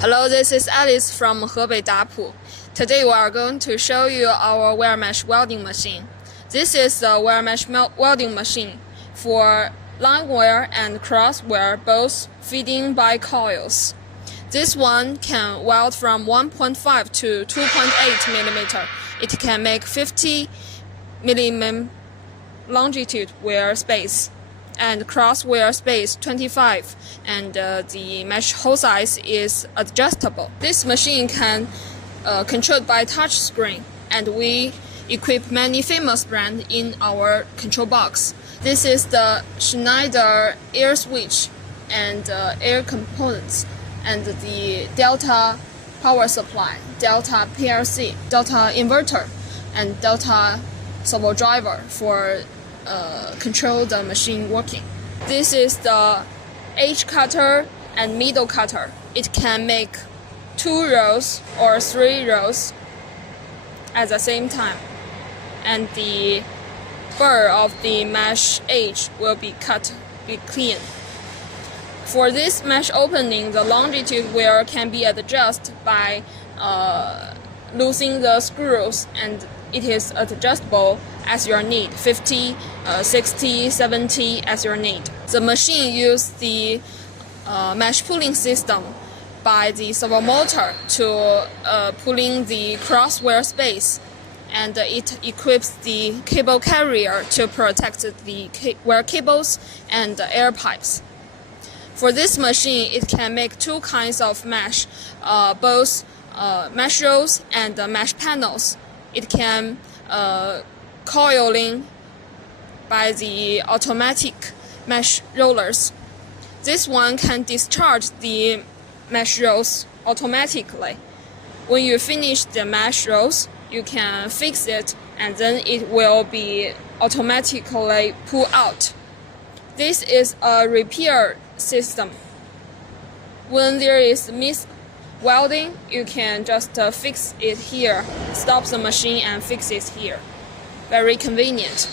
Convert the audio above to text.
Hello, this is Alice from Hebei Dapu. Today we are going to show you our wire mesh welding machine. This is the wire mesh welding machine for line wire and cross wire, both feeding by coils. This one can weld from 1.5 to 2.8 millimeter. It can make 50 mm longitude wire space and cross wire space 25, and the mesh hole size is adjustable. This machine can controlled by touch screen, and we equip many famous brands in our control box. This is the Schneider air switch and air components, and the Delta power supply, Delta PLC, Delta inverter, and Delta servo driver for control the machine working. This is the edge cutter and middle cutter. It can make 2 rows or 3 rows at the same time, and the burr of the mesh edge will be clean. For this mesh opening, the longitude wire can be adjusted by loosening the screws, and it is adjustable as your need, 50, 60, 70 as your need. The machine uses the mesh pulling system by the servo motor to pulling the cross wire space, and it equips the cable carrier to protect the wire cables and air pipes. For this machine, it can make 2 kinds of mesh, both mesh rolls and mesh panels. It can coiling by the automatic mesh rollers. This one can discharge the mesh rolls automatically. When you finish the mesh rolls, you can fix it, and then it will be automatically pulled out. This is a repair system. When there is welding, you can just fix it here, stop the machine and fix it here. Very convenient.